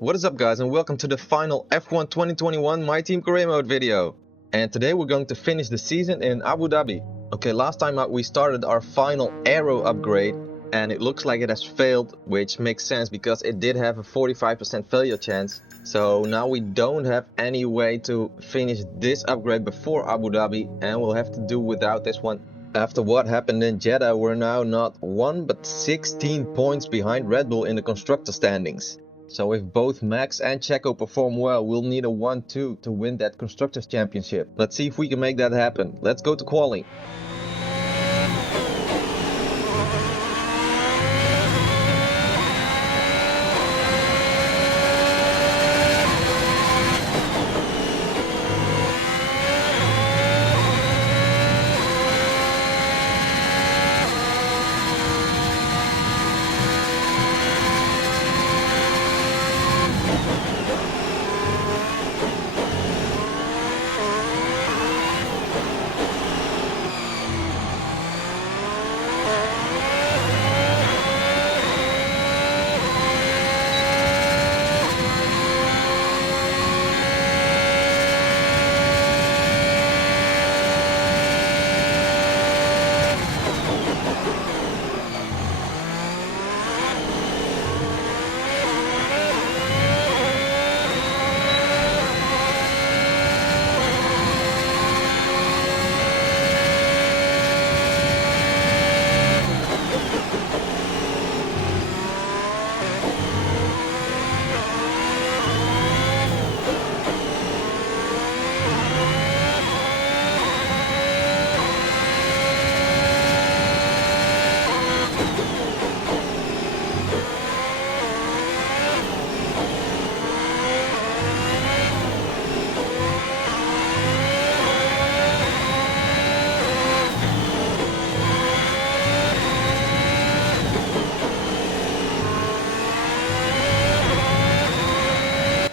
What is up guys, and welcome to the final F1 2021 My Team Career Mode video. And today we're going to finish the season in Abu Dhabi. Okay, last time out we started our final aero upgrade and it looks like it has failed, which makes sense because it did have a 45% failure chance. So now we don't have any way to finish this upgrade before Abu Dhabi and we'll have to do without this one. After what happened in Jeddah, we're now not 1 but 16 points behind Red Bull in the constructor standings. So if both Max and Checo perform well, we'll need a 1-2 to win that Constructors Championship. Let's see if we can make that happen. Let's go to quali.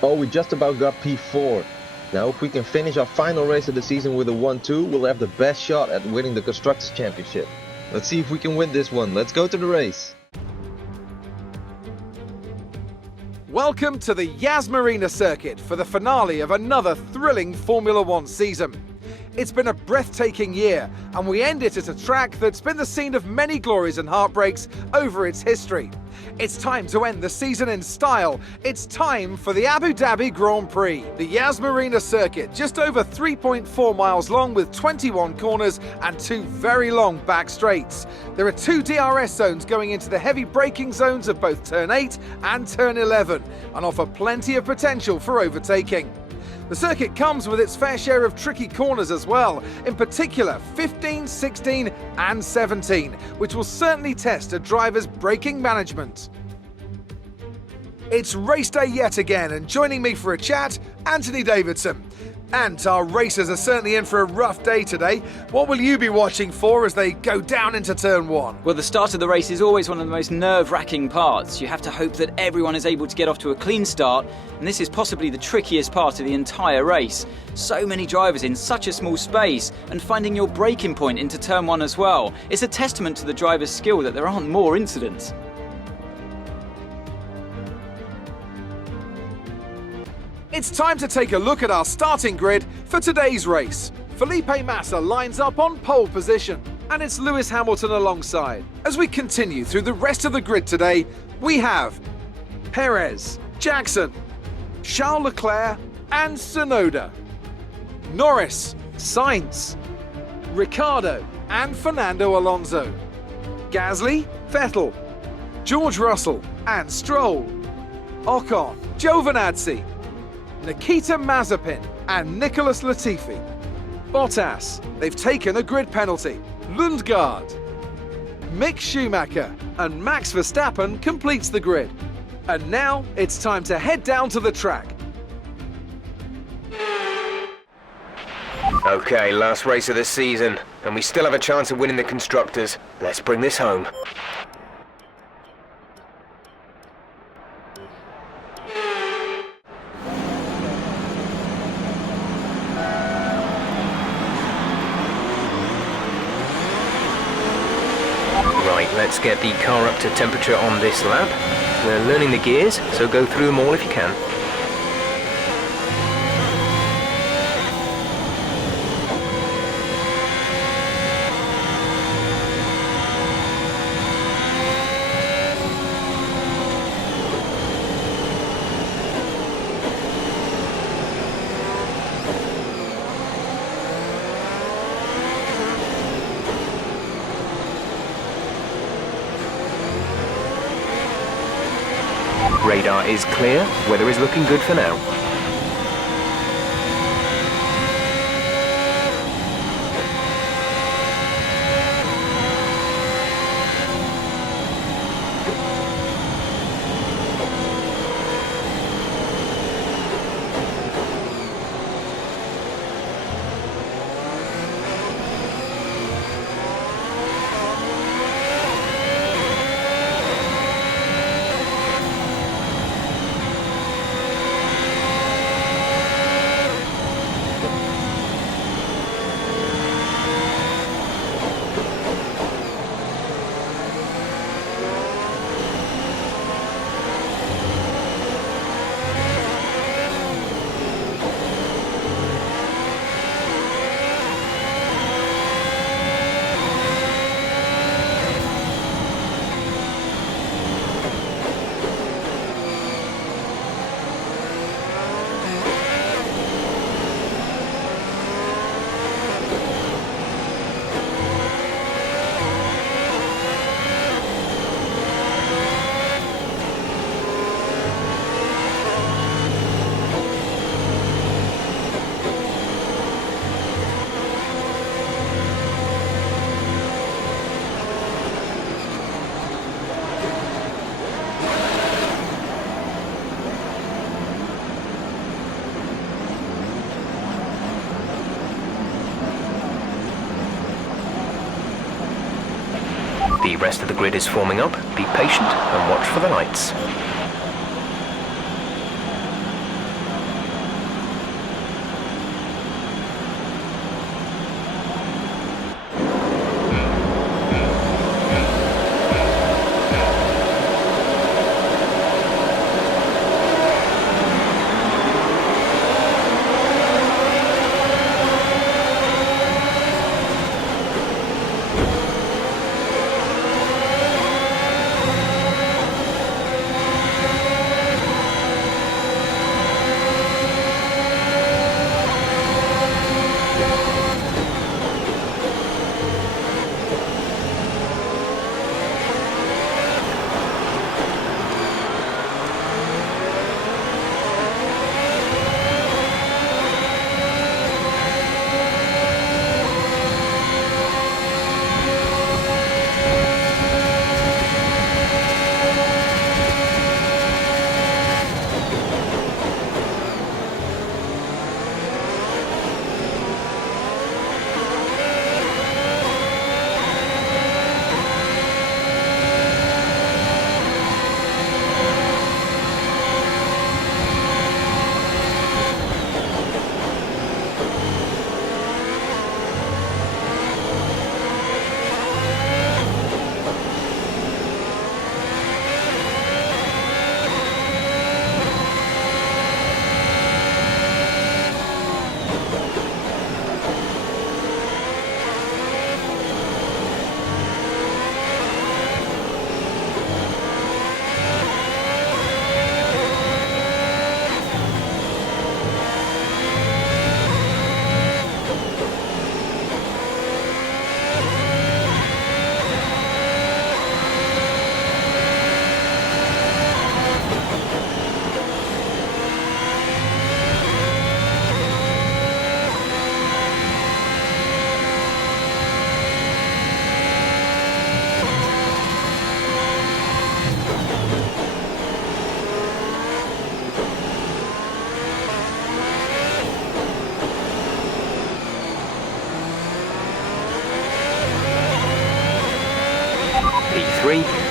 Oh, we just about got P4. Now if we can finish our final race of the season with a 1-2, we'll have the best shot at winning the Constructors Championship. Let's see if we can win this one. Let's go to the race. Welcome to the Yas Marina Circuit for the finale of another thrilling Formula One season. It's been a breathtaking year, and we end it at a track that's been the scene of many glories and heartbreaks over its history. It's time to end the season in style. It's time for the Abu Dhabi Grand Prix. The Yas Marina Circuit, just over 3.4 miles long with 21 corners and 2 very long back straights. There are 2 DRS zones going into the heavy braking zones of both Turn 8 and Turn 11 and offer plenty of potential for overtaking. The circuit comes with its fair share of tricky corners as well, in particular 15, 16 and 17, which will certainly test a driver's braking management. It's race day yet again, and joining me for a chat, Anthony Davidson. And our racers are certainly in for a rough day today. What will you be watching for as they go down into turn 1? Well, the start of the race is always one of the most nerve-wracking parts. You have to hope that everyone is able to get off to a clean start, and this is possibly the trickiest part of the entire race. So many drivers in such a small space, and finding your braking point into turn 1 as well. It's a testament to the driver's skill that there aren't more incidents. It's time to take a look at our starting grid for today's race. Felipe Massa lines up on pole position, and it's Lewis Hamilton alongside. As we continue through the rest of the grid today, we have Perez, Jackson, Charles Leclerc and Tsunoda, Norris, Sainz, Ricciardo and Fernando Alonso, Gasly, Vettel, George Russell and Stroll, Ocon, Giovinazzi, Nikita Mazepin and Nicholas Latifi. Bottas, they've taken a grid penalty. Lundgaard, Mick Schumacher and Max Verstappen completes the grid. And now it's time to head down to the track. Okay, last race of the season, and we still have a chance of winning the Constructors. Let's bring this home. Right, let's get the car up to temperature on this lap. We're learning the gears, so go through them all if you can. Radar is clear, weather is looking good for now. The rest of the grid is forming up. Be patient and watch for the lights.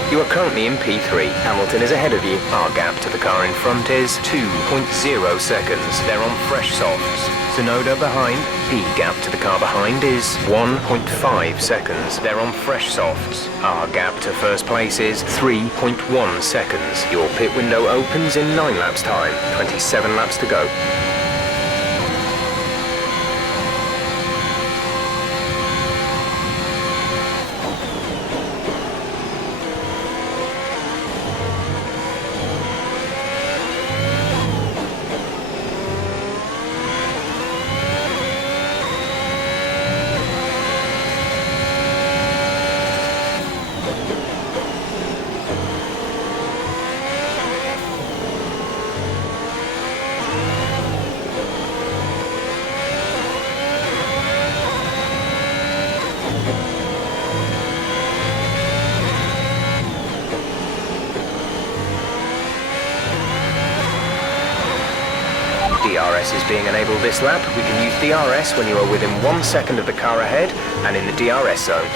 You are currently in P3. Hamilton is ahead of you. Our gap to the car in front is 2.0 seconds. They're on fresh softs. Tsunoda behind. The gap to the car behind is 1.5 seconds. They're on fresh softs. Our gap to first place is 3.1 seconds. Your pit window opens in 9 laps time. 27 laps to go. DRS is being enabled this lap. We can use DRS when you are within 1 second of the car ahead and in the DRS zone.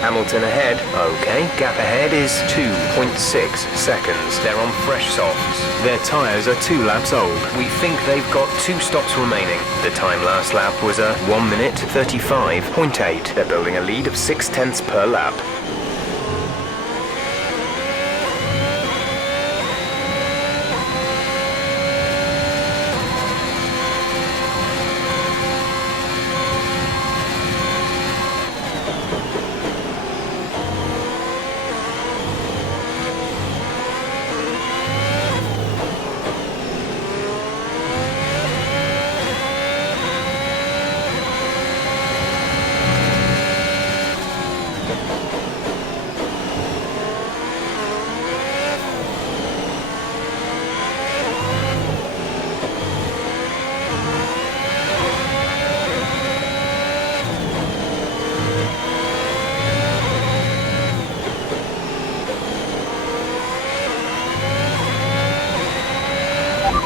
Hamilton ahead. Okay, gap ahead is 2.6 seconds. They're on fresh softs. Their tyres are 2 laps old. We think they've got 2 stops remaining. The time last lap was a 1 minute 35.8. They're building a lead of 0.6 per lap.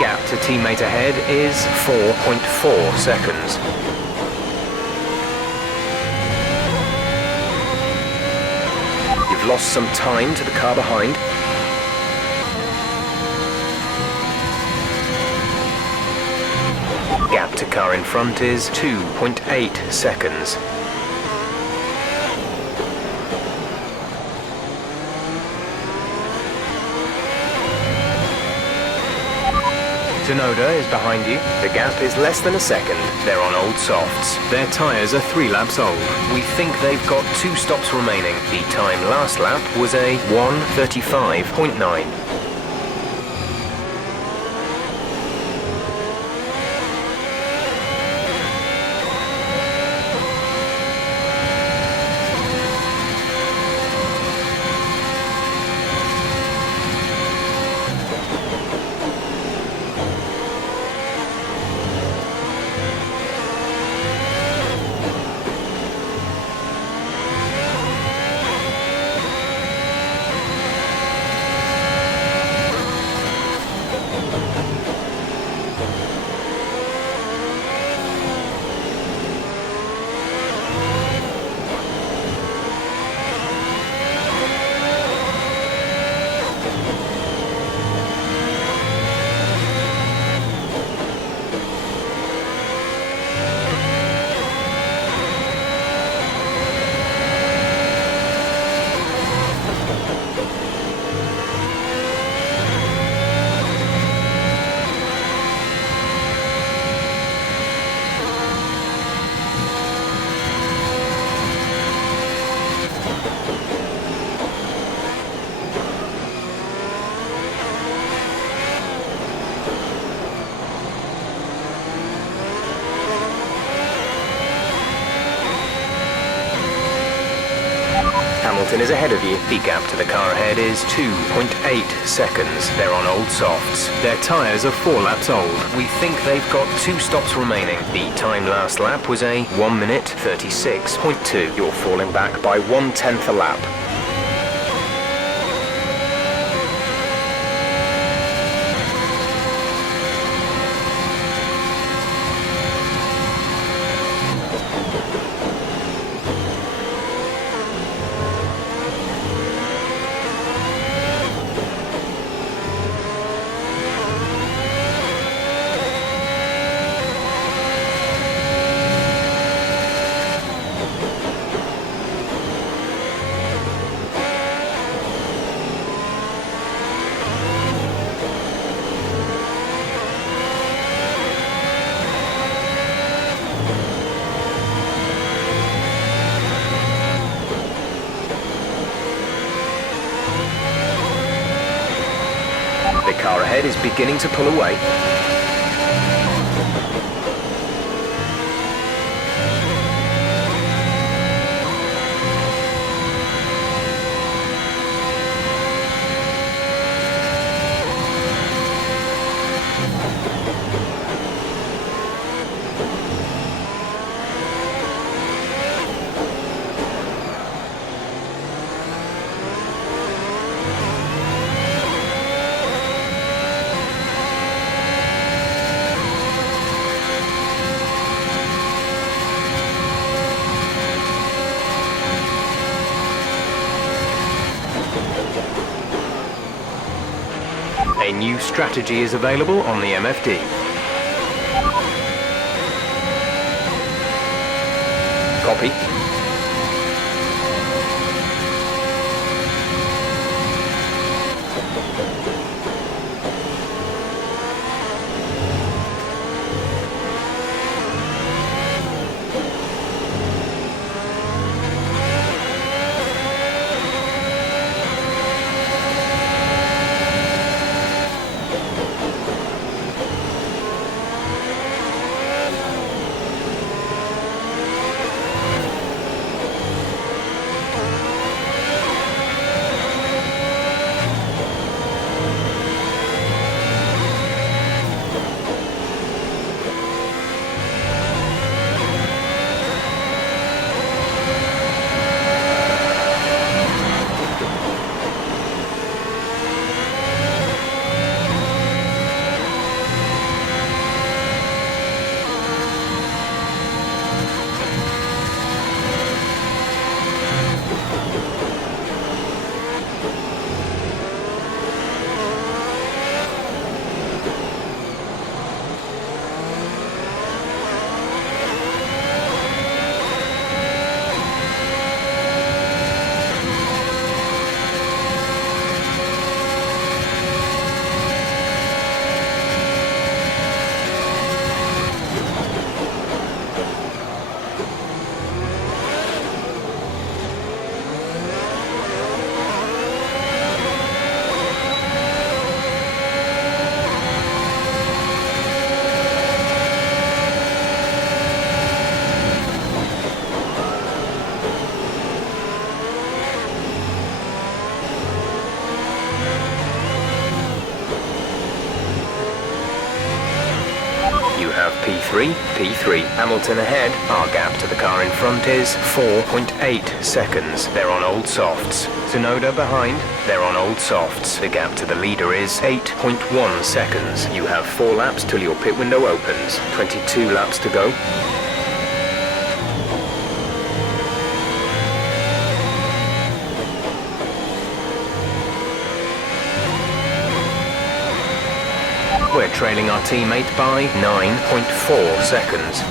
Gap to teammate ahead is 4.4 seconds. You've lost some time to the car behind. Gap to car in front is 2.8 seconds. Tsunoda is behind you. The gap is less than a second. They're on old softs. Their tyres are 3 laps old. We think they've got 2 stops remaining. The time last lap was a 1:35.9. Hamilton is ahead of you. The gap to the car ahead is 2.8 seconds. They're on old softs. Their tyres are 4 laps old. We think they've got 2 stops remaining. The time last lap was a 1 minute 36.2. You're falling back by 1/10 a lap. The car ahead is beginning to pull away. A new strategy is available on the MFD. Copy. P3. Hamilton ahead. Our gap to the car in front is 4.8 seconds. They're on old softs. Tsunoda behind. They're on old softs. The gap to the leader is 8.1 seconds. You have 4 laps till your pit window opens. 22 laps to go. We're trailing our teammate by 9.4 seconds.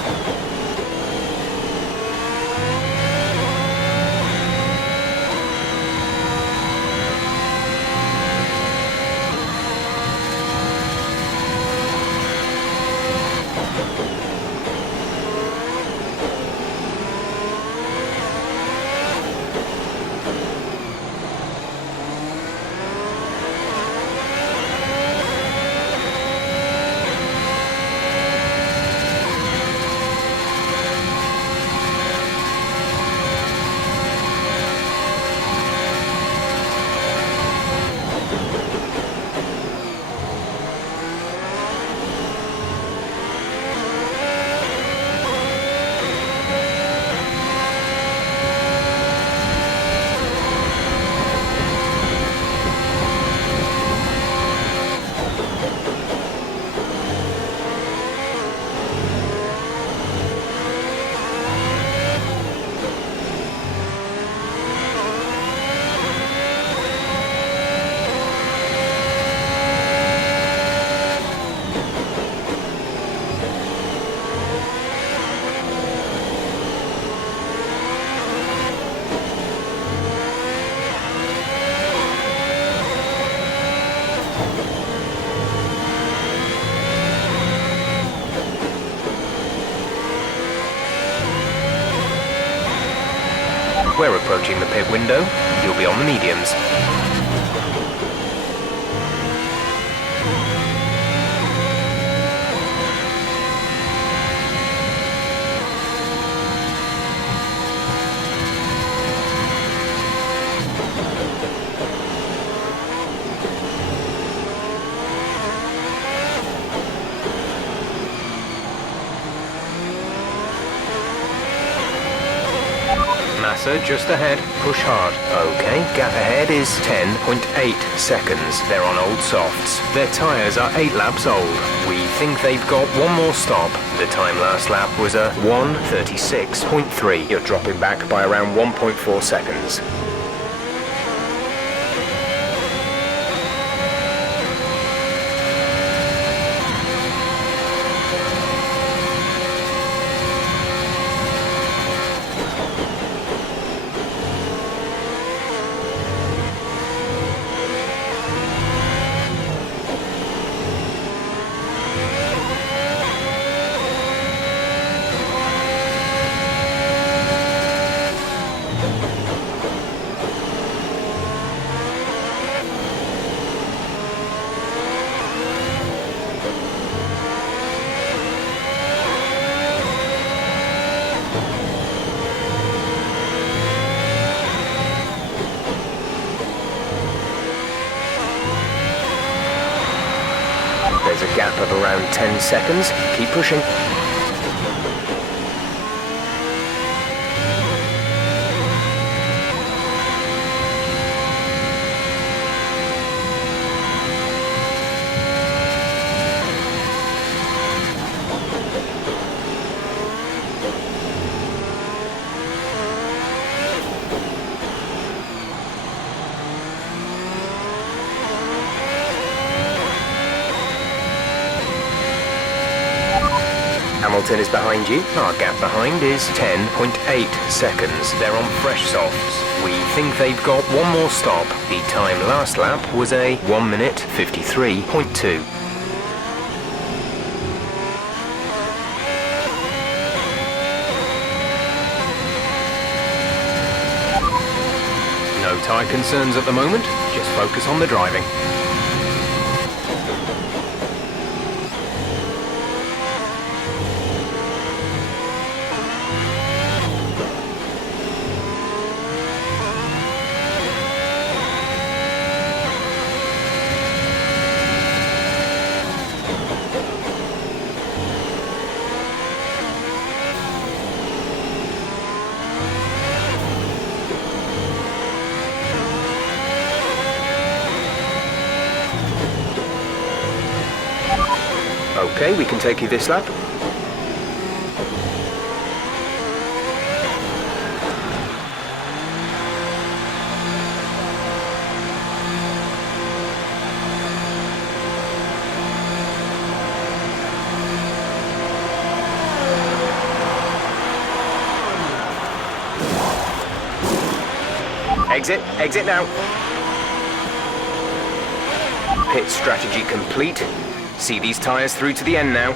Approaching the pit window, you'll be on the mediums. Massa just ahead, push hard. Okay, gap ahead is 10.8 seconds. They're on old softs. Their tyres are 8 laps old. We think they've got one more stop. The time last lap was a 1:36.3. You're dropping back by around 1.4 seconds. There's a gap of around 10 seconds. Keep pushing. Hamilton is behind you. Our gap behind is 10.8 seconds. They're on fresh softs. We think they've got one more stop. The time last lap was a 1:53.2. No tyre concerns at the moment. Just focus on the driving. Okay, we can take you this lap. Exit now. Pit strategy complete. See these tyres through to the end now.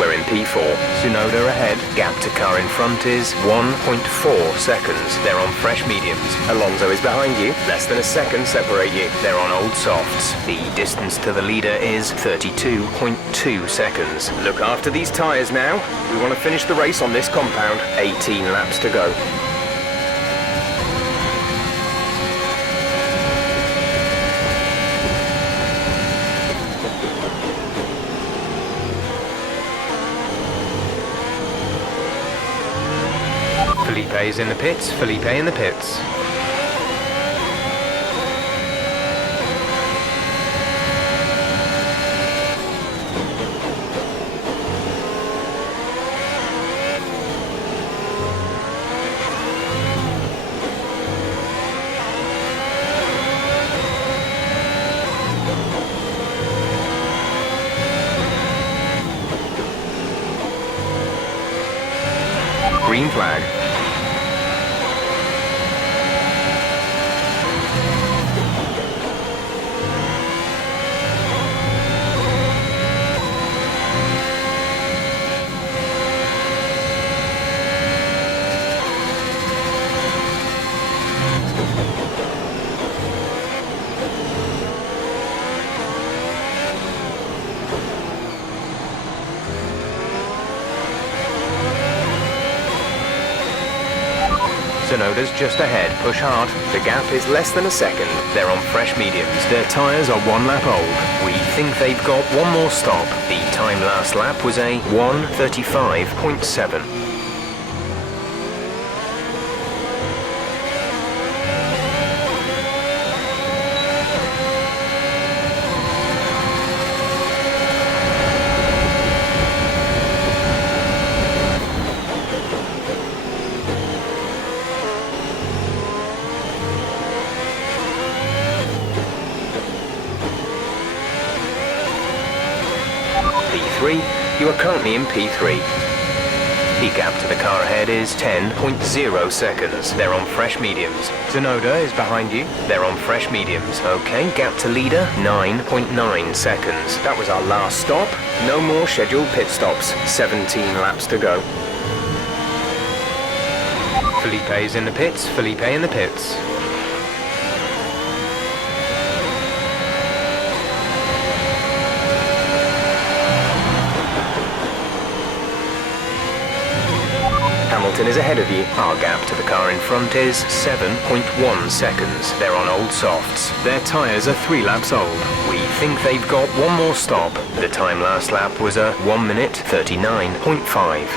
We're in P4. Tsunoda ahead. Gap to car in front is 1.4 seconds. They're on fresh mediums. Alonso is behind you. Less than a second separate you. They're on old softs. The distance to the leader is 32.2 seconds. Look after these tyres now. We want to finish the race on this compound. 18 laps to go. Felipe is in the pits. Felipe in the pits. Green flag. Tsunoda's just ahead, push hard. The gap is less than a second. They're on fresh mediums. Their tyres are 1 lap old. We think they've got one more stop. The time last lap was a 1:35.7. P3, you are currently in P3. The gap to the car ahead is 10.0 seconds. They're on fresh mediums. Tsunoda is behind you. They're on fresh mediums. Okay, gap to leader, 9.9 seconds. That was our last stop. No more scheduled pit stops. 17 laps to go. Felipe is in the pits. Felipe in the pits. Hamilton is ahead of you. Our gap to the car in front is 7.1 seconds. They're on old softs. Their tyres are 3 laps old. We think they've got one more stop. The time last lap was a 1:39.5.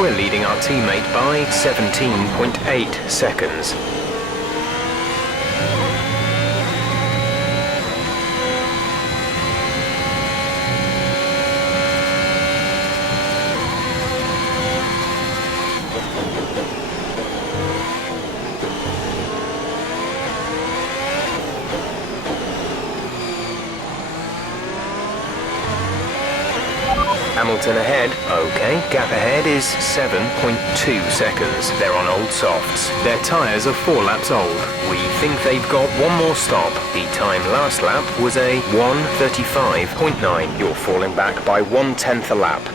We're leading our teammate by 17.8 seconds. Hamilton ahead. Okay, gap ahead is 7.2 seconds. They're on old softs. Their tyres are 4 laps old. We think they've got one more stop. The time last lap was a 1:35.9. You're falling back by 1/10 a lap.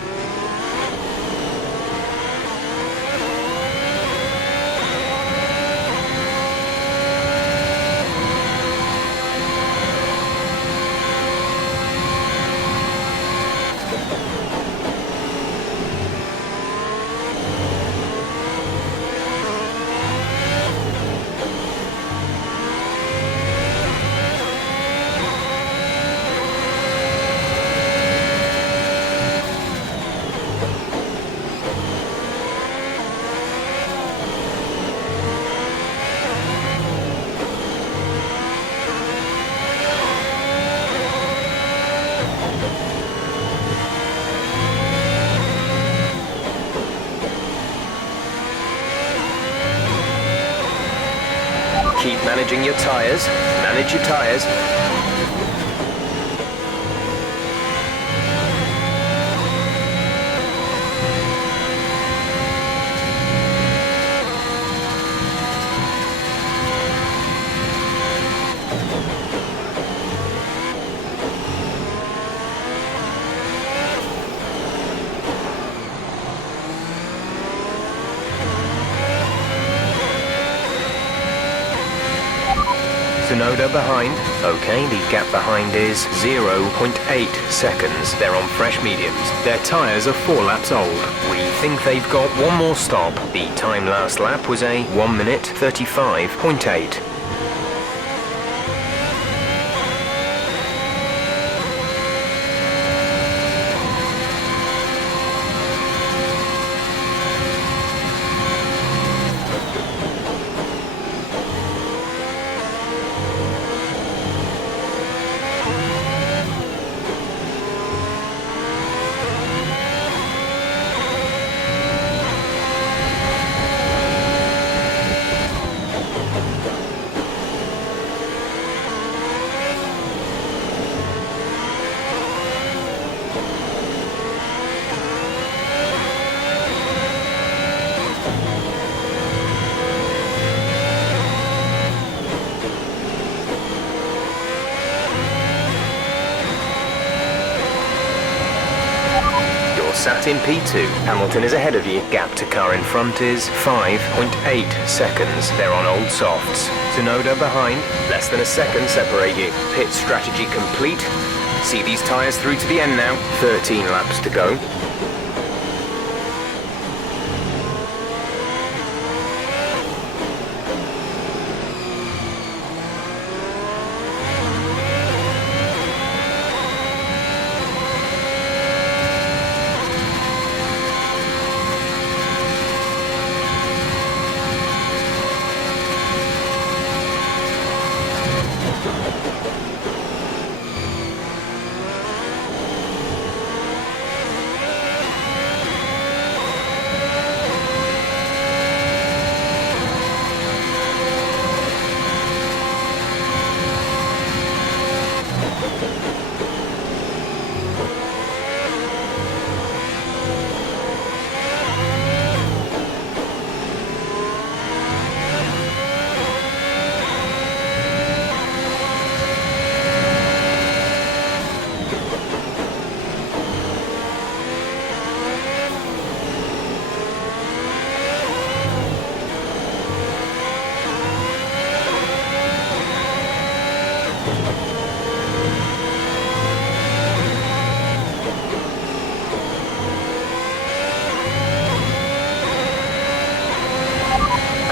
Keep managing your tyres. Manage your tyres. Tsunoda behind. Okay, the gap behind is 0.8 seconds. They're on fresh mediums. Their tyres are 4 laps old. We think they've got one more stop. The time last lap was a 1 minute 35.8. Sat in P2. Hamilton is ahead of you. Gap to car in front is 5.8 seconds. They're on old softs. Tsunoda behind. Less than a second separate you. Pit strategy complete. See these tyres through to the end now. 13 laps to go.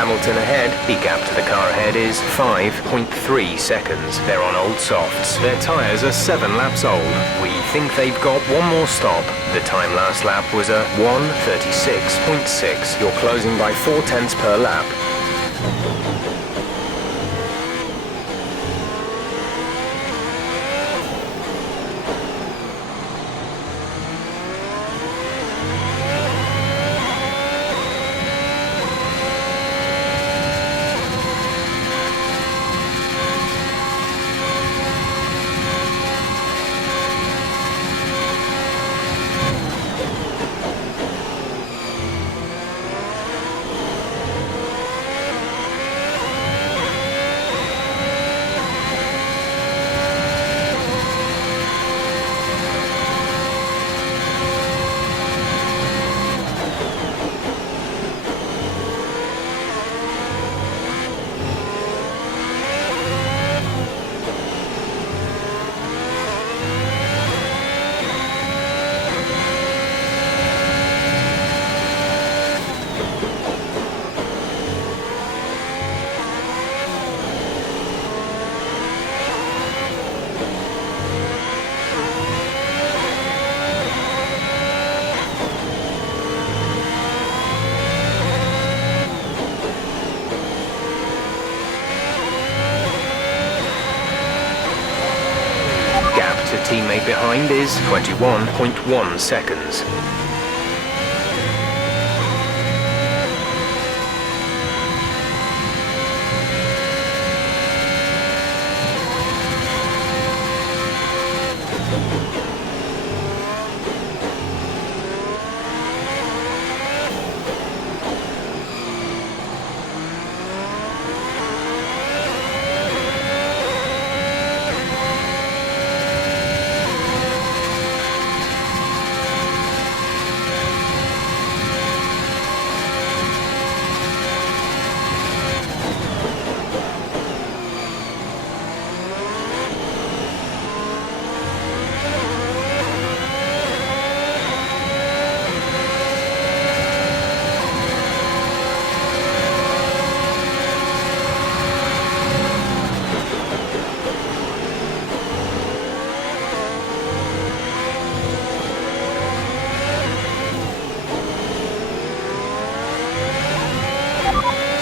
Hamilton ahead. The gap to the car ahead is 5.3 seconds. They're on old softs. Their tyres are 7 laps old. We think they've got one more stop. The time last lap was a 1:36.6. You're closing by 0.4 per lap. Teammate behind is 21.1 seconds.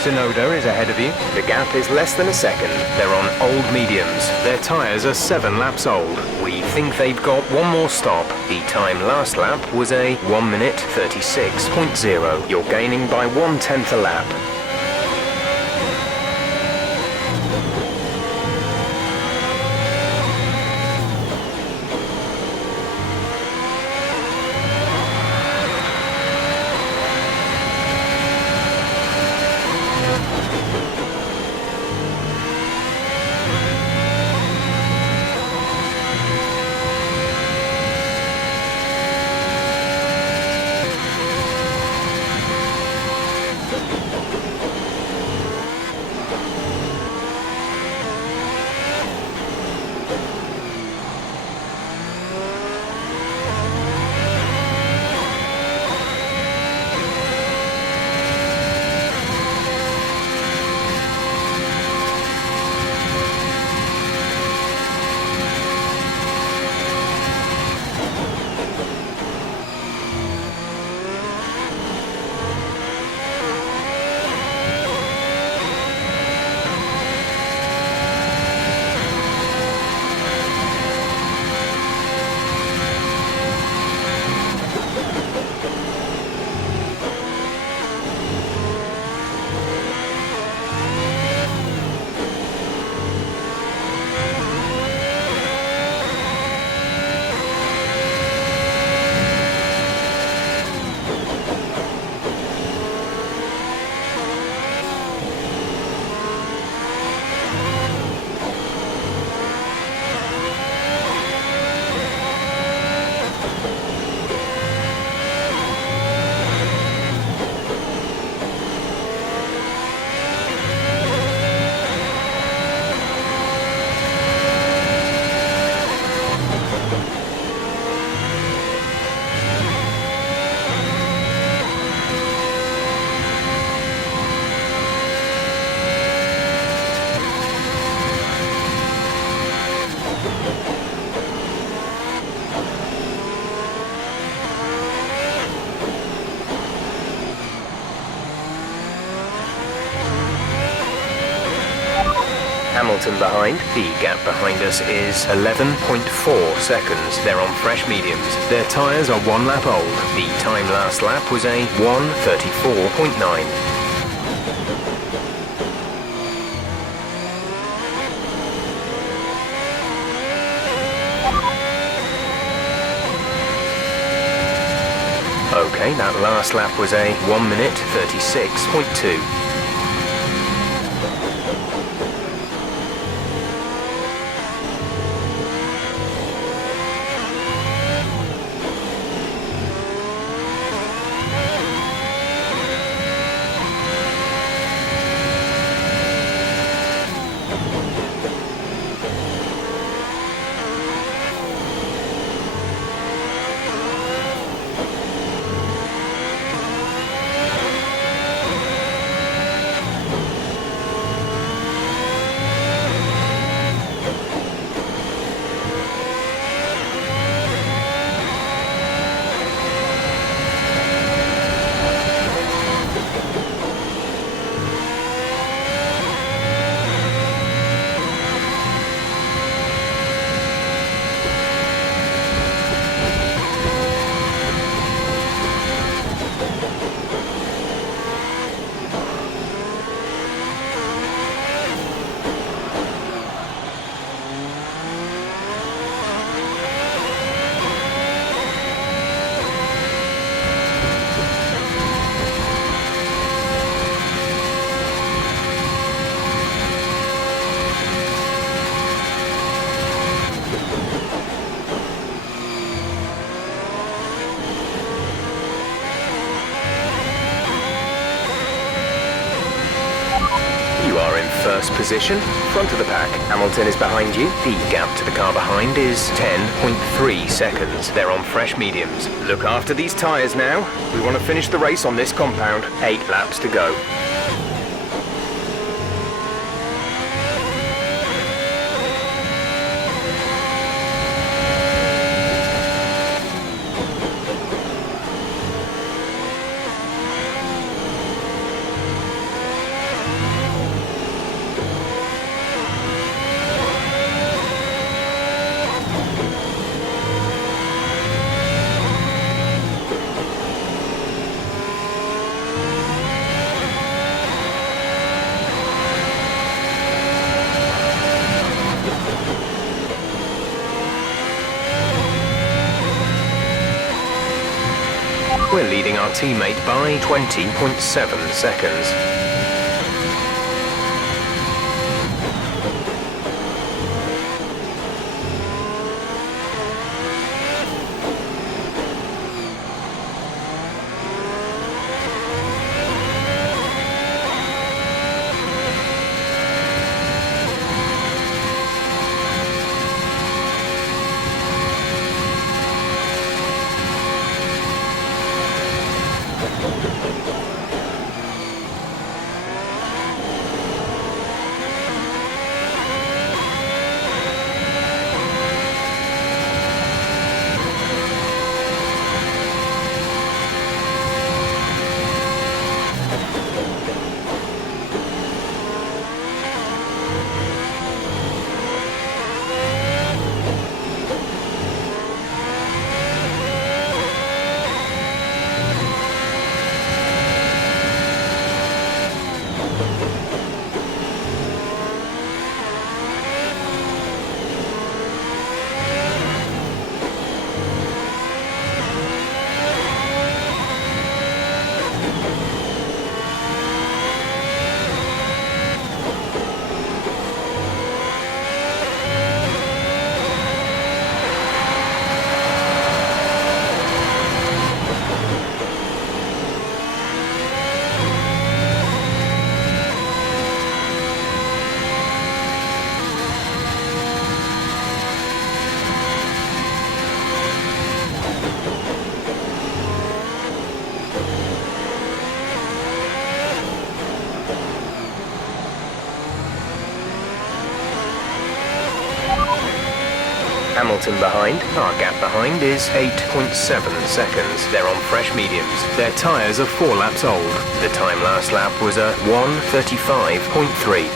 Tsunoda is ahead of you. The gap is less than a second. They're on old mediums. Their tyres are 7 laps old. We think they've got one more stop. The time last lap was a 1 minute 36.0. You're gaining by 1/10 a lap. Hamilton behind. The gap behind us is 11.4 seconds. They're on fresh mediums. Their tyres are 1 lap old. The time last lap was a 1:34.9. Okay, that last lap was a 1 minute 36.2. First position, front of the pack. Hamilton is behind you. The gap to the car behind is 10.3 seconds. They're on fresh mediums. Look after these tyres now. We want to finish the race on this compound. 8 laps to go. We're leading our teammate by 20.7 seconds. Hamilton behind. Our gap behind is 8.7 seconds. They're on fresh mediums. Their tyres are 4 laps old. The time last lap was a 1:35.3.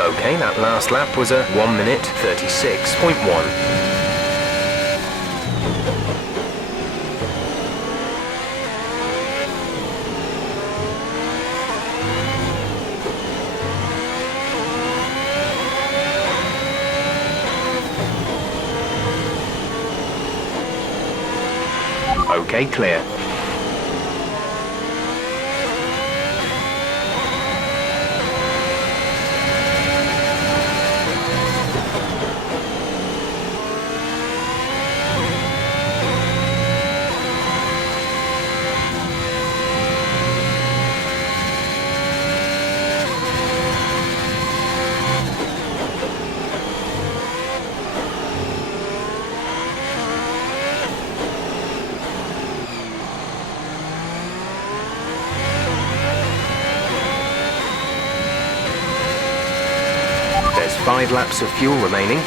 Okay, that last lap was a 1:36.1. Okay, clear. There's 5 laps of fuel remaining.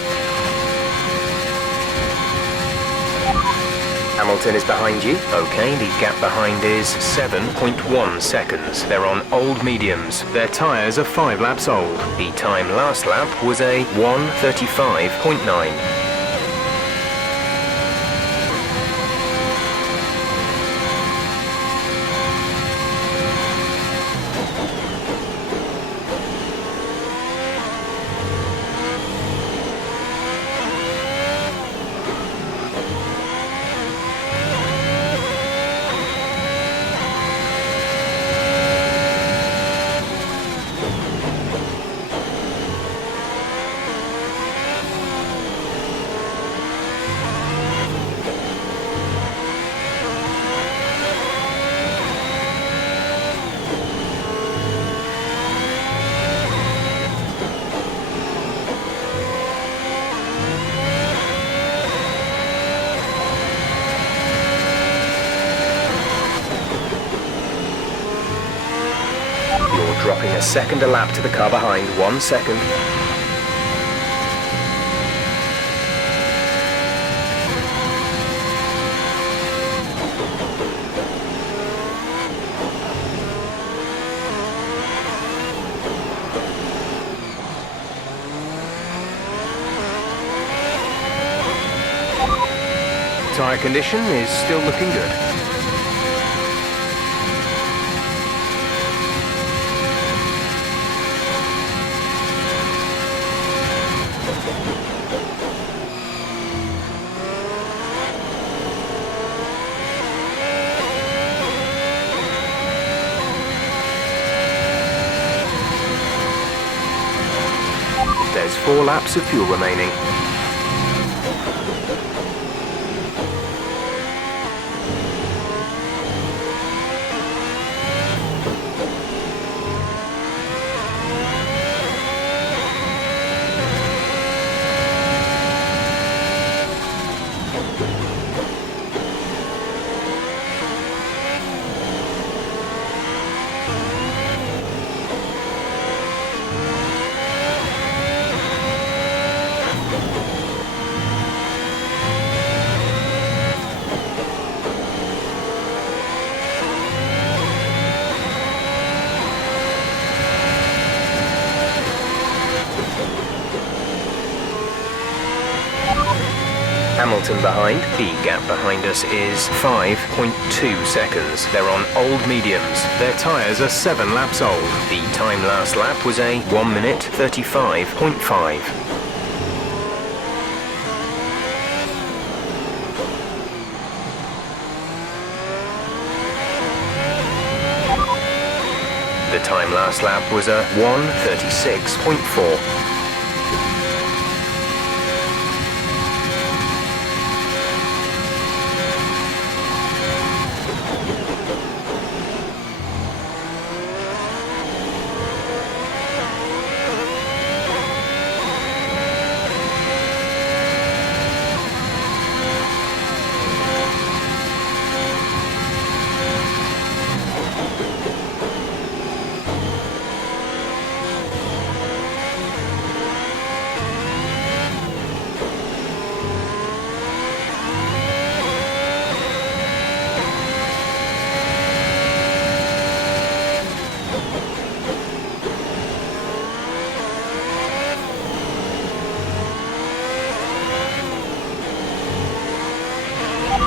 Hamilton is behind you. Okay, the gap behind is 7.1 seconds. They're on old mediums. Their tyres are 5 laps old. The time last lap was a 1:35.9. Dropping a second a lap to the car behind, 1 second. tyre condition is still looking good. There's 4 laps of fuel remaining. Hamilton behind. The gap behind us is 5.2 seconds. They're on old mediums. Their tyres are 7 laps old. The time last lap was a 1 minute 35.5. The time last lap was a 1:36.4.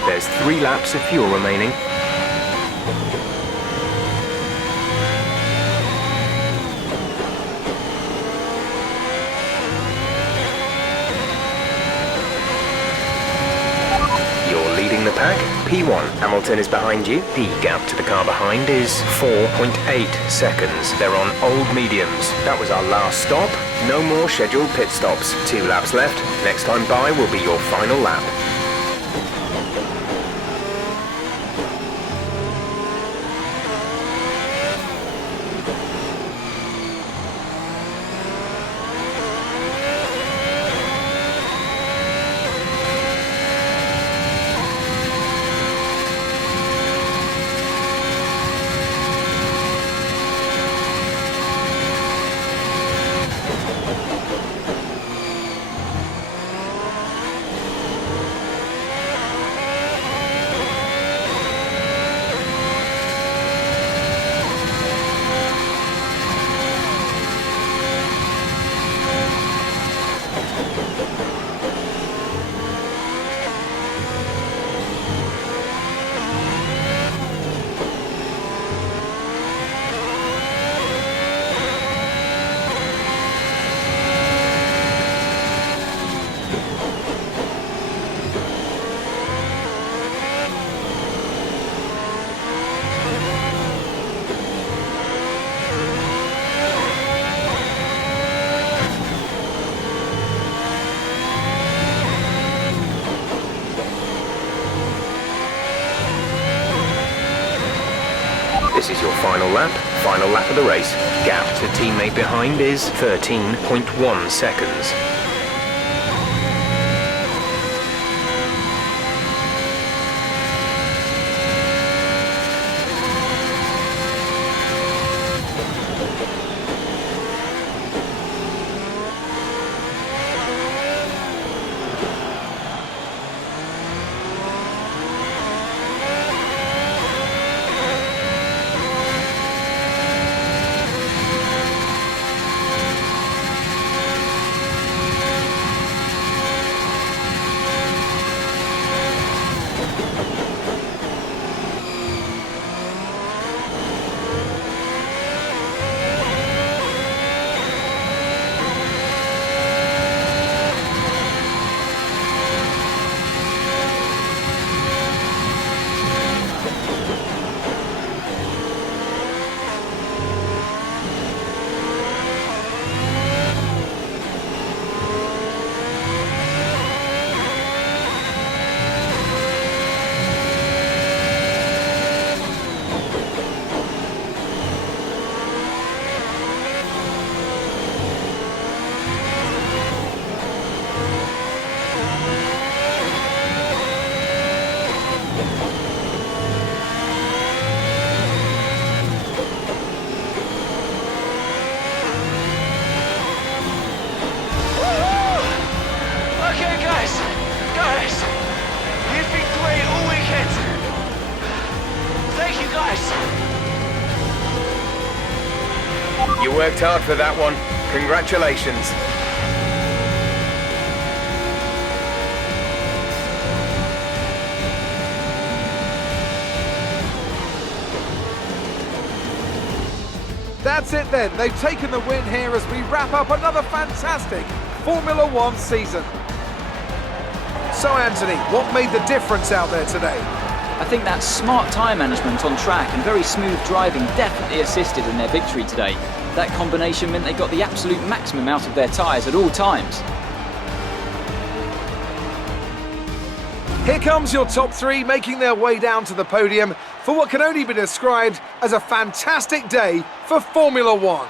There's 3 laps of fuel remaining. You're leading the pack. P1. Hamilton is behind you. The gap to the car behind is 4.8 seconds. They're on old mediums. That was our last stop. No more scheduled pit stops. 2 laps left. Next time by will be your final lap. This is your final lap of the race. Gap to teammate behind is 13.1 seconds. Okay, guys, you've been great all weekend. Thank you, guys. You worked hard for that one. Congratulations. That's it then, they've taken the win here as we wrap up another fantastic Formula One season. So Anthony, what made the difference out there today? I think that smart tyre management on track and very smooth driving definitely assisted in their victory today. That combination meant they got the absolute maximum out of their tyres at all times. Here comes your top three making their way down to the podium for what can only be described as a fantastic day for Formula One.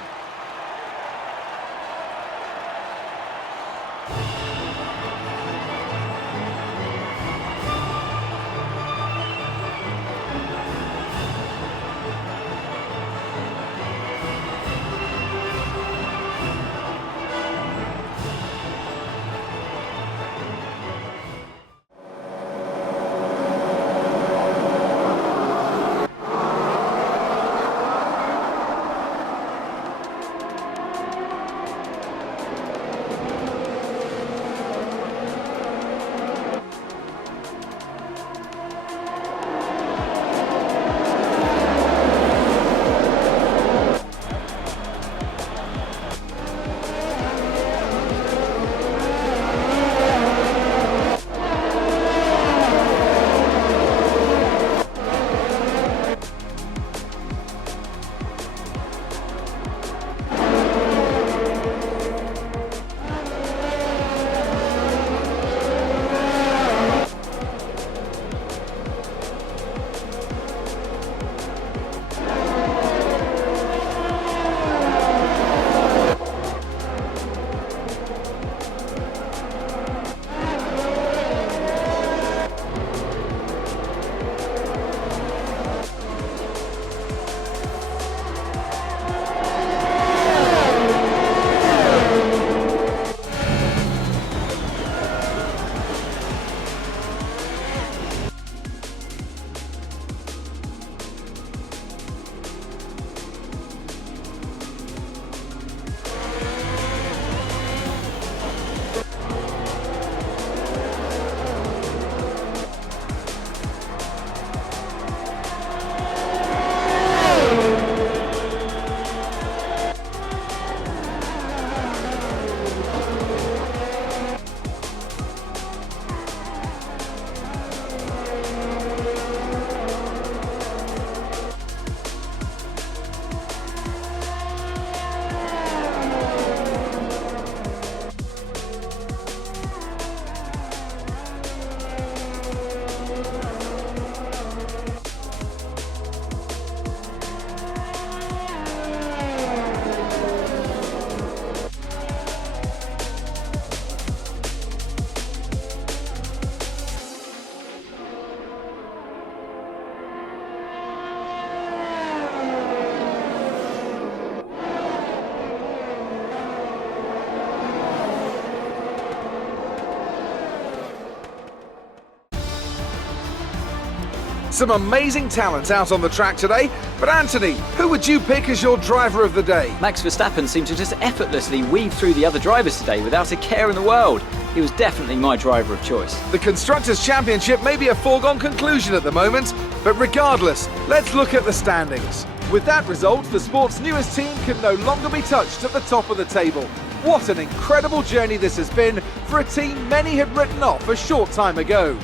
Some amazing talent out on the track today, but Anthony, who would you pick as your driver of the day? Max Verstappen seemed to just effortlessly weave through the other drivers today without a care in the world. He was definitely my driver of choice. The Constructors' Championship may be a foregone conclusion at the moment, but regardless, let's look at the standings. With that result, the sport's newest team can no longer be touched at the top of the table. What an incredible journey this has been for a team many had written off a short time ago.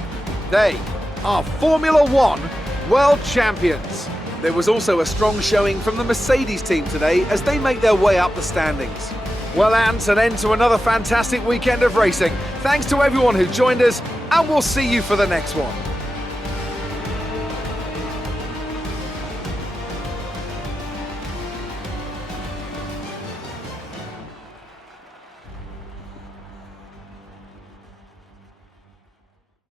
They are Formula One World Champions. There was also a strong showing from the Mercedes team today as they make their way up the standings. Well, Ant, an end to another fantastic weekend of racing. Thanks to everyone who joined us, and we'll see you for the next one.